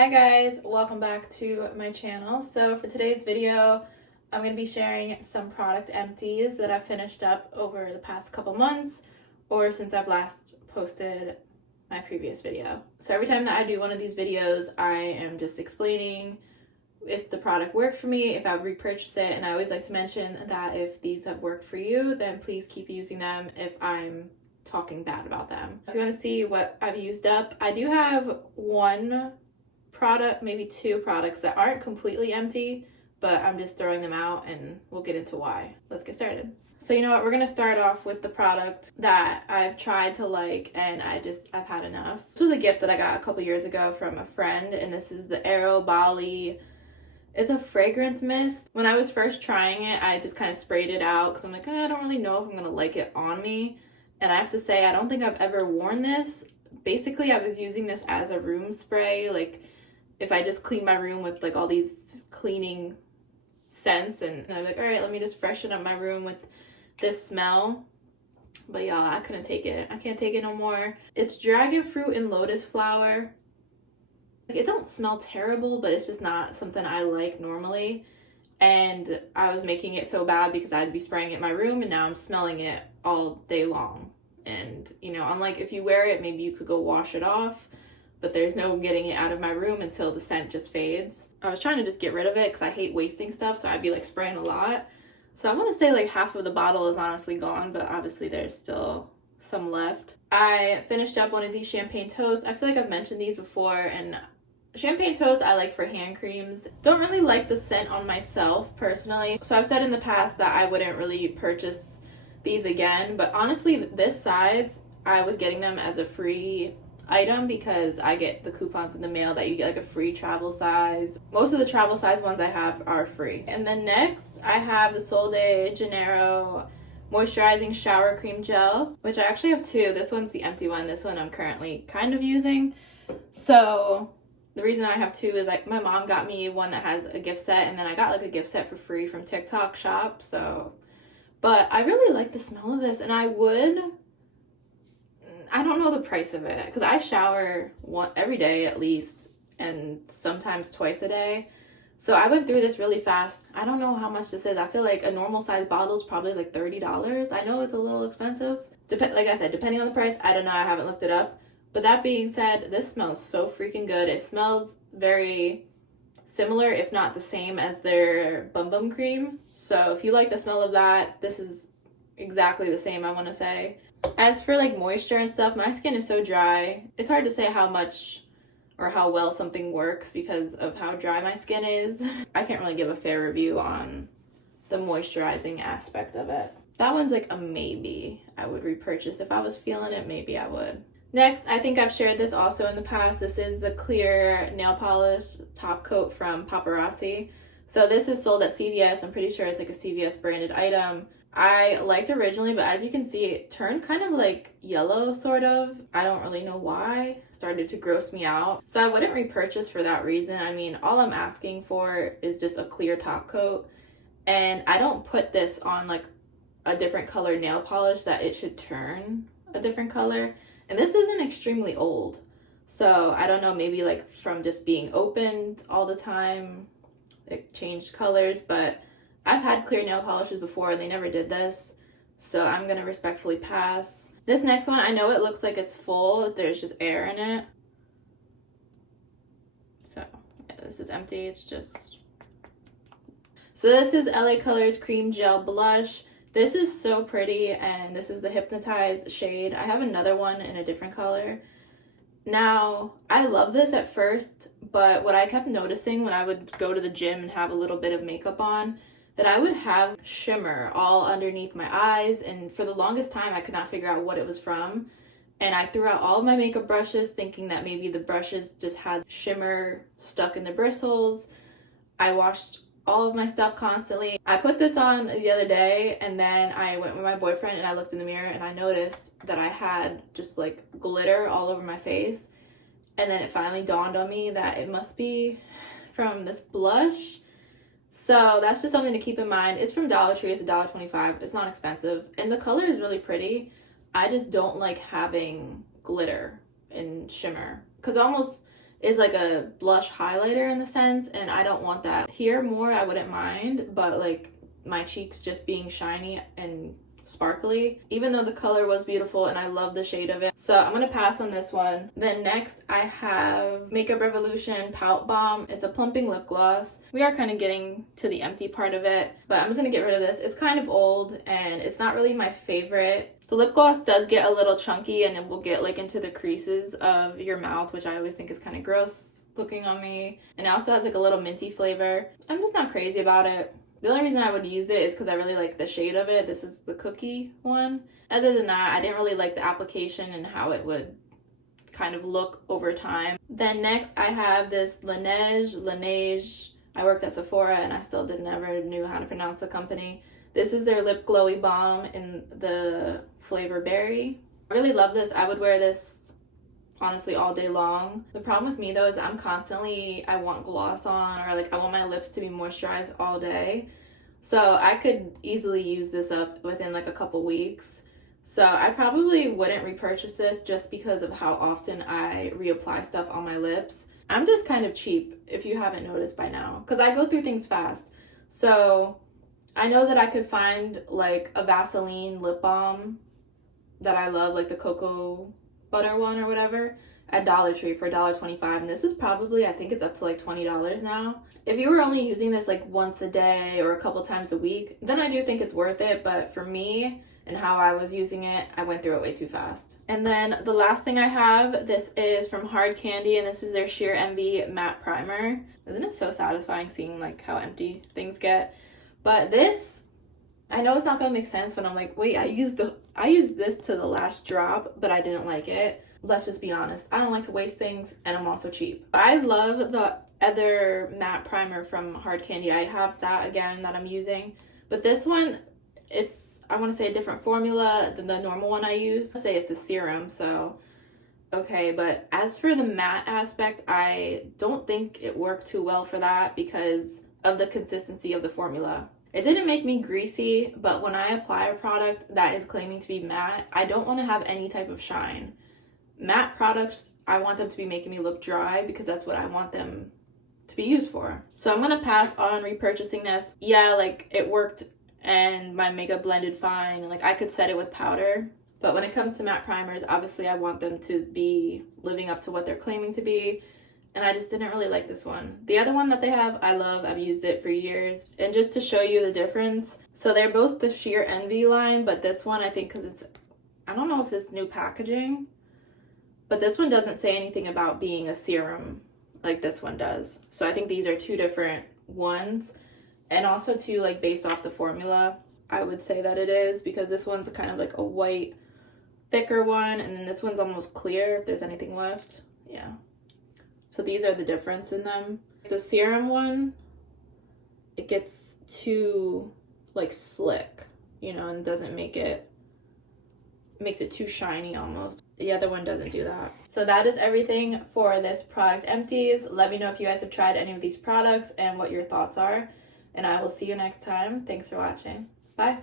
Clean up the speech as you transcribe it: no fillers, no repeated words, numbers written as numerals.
Hi guys, welcome back to my channel. So for today's video, I'm going to be sharing some product empties that I've finished up over the past couple months or since I've last posted my previous video. So every time that I do one of these videos, I am just explaining if the product worked for me, if I would repurchase it, and I always like to mention that if these have worked for you, then please keep using them if I'm talking bad about them. If you want to see what I've used up, I do have one product, maybe two products that aren't completely empty, but I'm just throwing them out and we'll get into why. Let's get started. So you know what, we're gonna start off with the product that I've tried to like and I've had enough. This was a gift that I got a couple years ago from a friend, and this is the Aero Bali. It's a fragrance mist. When I was first trying it, I just kind of sprayed it out because I'm like, I don't really know if I'm gonna like it on me. And I have to say, I don't think I've ever worn this. Basically, I was using this as a room spray, like if I just clean my room with like all these cleaning scents, and I'm like, all right, let me just freshen up my room with this smell. But y'all, I couldn't take it. I can't take it no more. It's dragon fruit and lotus flower. Like, it don't smell terrible, but it's just not something I like normally. And I was making it so bad because I'd be spraying it in my room, and now I'm smelling it all day long. And you know, unlike if you wear it, maybe you could go wash it off, but there's no getting it out of my room until the scent just fades. I was trying to just get rid of it because I hate wasting stuff, so I'd be like spraying a lot. So I want to say like half of the bottle is honestly gone, but obviously there's still some left. I finished up one of these champagne toasts. I feel like I've mentioned these before, and champagne toast I like for hand creams. Don't really like the scent on myself personally, so I've said in the past that I wouldn't really purchase these again, but honestly this size I was getting them as a free item because I get the coupons in the mail that you get like a free travel size. Most of the travel size ones I have are free. And then next I have the Sol de Janeiro moisturizing shower cream gel, which I actually have two. This one's the empty one, this one I'm currently kind of using. So the reason I have two is like my mom got me one that has a gift set, and then I got like a gift set for free from TikTok shop. So but I really like the smell of this, and I don't know the price of it because I shower every day at least, and sometimes twice a day. So I went through this really fast. I don't know how much this is. I feel like a normal size bottle is probably like $30. I know it's a little expensive. Like I said, depending on the price, I don't know. I haven't looked it up. But that being said, this smells so freaking good. It smells very similar, if not the same, as their Bum Bum Cream. So if you like the smell of that, this is exactly the same, I want to say. As for like moisture and stuff, my skin is so dry. It's hard to say how much or how well something works because of how dry my skin is. I can't really give a fair review on the moisturizing aspect of it. That one's like a maybe. I would repurchase if I was feeling it. Maybe I would. Next, I think I've shared this also in the past. This is the clear nail polish top coat from Paparazzi. So this is sold at CVS. I'm pretty sure it's like a CVS branded item. I liked originally, but as you can see, it turned kind of like yellow, sort of. I don't really know why. It started to gross me out. So I wouldn't repurchase for that reason. I mean, all I'm asking for is just a clear top coat. And I don't put this on like a different color nail polish that it should turn a different color. And this isn't extremely old. So I don't know, maybe like from just being opened all the time, it changed colors, but I've had clear nail polishes before and they never did this. So I'm gonna respectfully pass. This next one, I know it looks like it's full. There's just air in it. So yeah, this is empty, it's just. So this is LA Colors Cream Gel Blush. This is so pretty, and this is the Hypnotize shade. I have another one in a different color. Now, I love this at first, but what I kept noticing when I would go to the gym and have a little bit of makeup on, that I would have shimmer all underneath my eyes, and for the longest time I could not figure out what it was from. And I threw out all of my makeup brushes thinking that maybe the brushes just had shimmer stuck in the bristles. I washed all of my stuff constantly. I put this on the other day, and then I went with my boyfriend and I looked in the mirror and I noticed that I had just like glitter all over my face. And then it finally dawned on me that it must be from this blush. So that's just something to keep in mind. It's from Dollar Tree. It's $1.25. It's not expensive, and the color is really pretty. I just don't like having glitter and shimmer because it almost is like a blush highlighter in the sense, and I don't want that. Here more I wouldn't mind, but like my cheeks just being shiny and sparkly, even though the color was beautiful and I love the shade of it. So I'm gonna pass on this one. Then next I have Makeup Revolution Pout Balm. It's a plumping lip gloss. We are kind of getting to the empty part of it, but I'm just gonna get rid of this. It's kind of old and it's not really my favorite. The lip gloss does get a little chunky and it will get like into the creases of your mouth, which I always think is kind of gross looking on me. And it also has like a little minty flavor. I'm just not crazy about it. The only reason I would use it is because I really like the shade of it. This is the cookie one. Other than that, I didn't really like the application and how it would kind of look over time. Then next I have this Laneige. I worked at Sephora and I still never knew how to pronounce the company. This is their lip glowy balm in the flavor berry. I really love this. I would wear this honestly all day long. The problem with me though is I want gloss on, or like I want my lips to be moisturized all day. So I could easily use this up within like a couple weeks. So I probably wouldn't repurchase this just because of how often I reapply stuff on my lips. I'm just kind of cheap, if you haven't noticed by now, because I go through things fast. So I know that I could find like a Vaseline lip balm that I love, like the cocoa butter one or whatever, at Dollar Tree for $1.25, and this is probably, I think it's up to like $20 now. If you were only using this like once a day or a couple times a week, then I do think it's worth it, but for me and how I was using it, I went through it way too fast. And then the last thing I have, this is from Hard Candy, and this is their Sheer Envy Matte Primer. Isn't it so satisfying seeing like how empty things get? But this, I know it's not gonna make sense when I'm like, wait, I used this to the last drop, but I didn't like it. Let's just be honest. I don't like to waste things, and I'm also cheap. I love the other matte primer from Hard Candy. I have that again that I'm using, but this one, it's, I want to say a different formula than the normal one I use. I say it's a serum, so okay, but as for the matte aspect, I don't think it worked too well for that because of the consistency of the formula. It didn't make me greasy, but when I apply a product that is claiming to be matte, I don't want to have any type of shine. Matte products, I want them to be making me look dry because that's what I want them to be used for. So I'm going to pass on repurchasing this. Yeah, like it worked and my makeup blended fine, and like I could set it with powder. But when it comes to matte primers, obviously I want them to be living up to what they're claiming to be. And I just didn't really like this one. The other one that they have, I love. I've used it for years. And just to show you the difference, so they're both the Sheer Envy line, but this one, I think because it's, I don't know if it's new packaging, but this one doesn't say anything about being a serum like this one does. So I think these are two different ones. And also too, like based off the formula, I would say that it is, because this one's kind of like a white, thicker one, and then this one's almost clear if there's anything left. Yeah. So these are the difference in them. The serum one, it gets too like slick, you know, and doesn't make it, makes it too shiny almost. The other one doesn't do that. So that is everything for this product empties. Let me know if you guys have tried any of these products and what your thoughts are. And I will see you next time. Thanks for watching. Bye.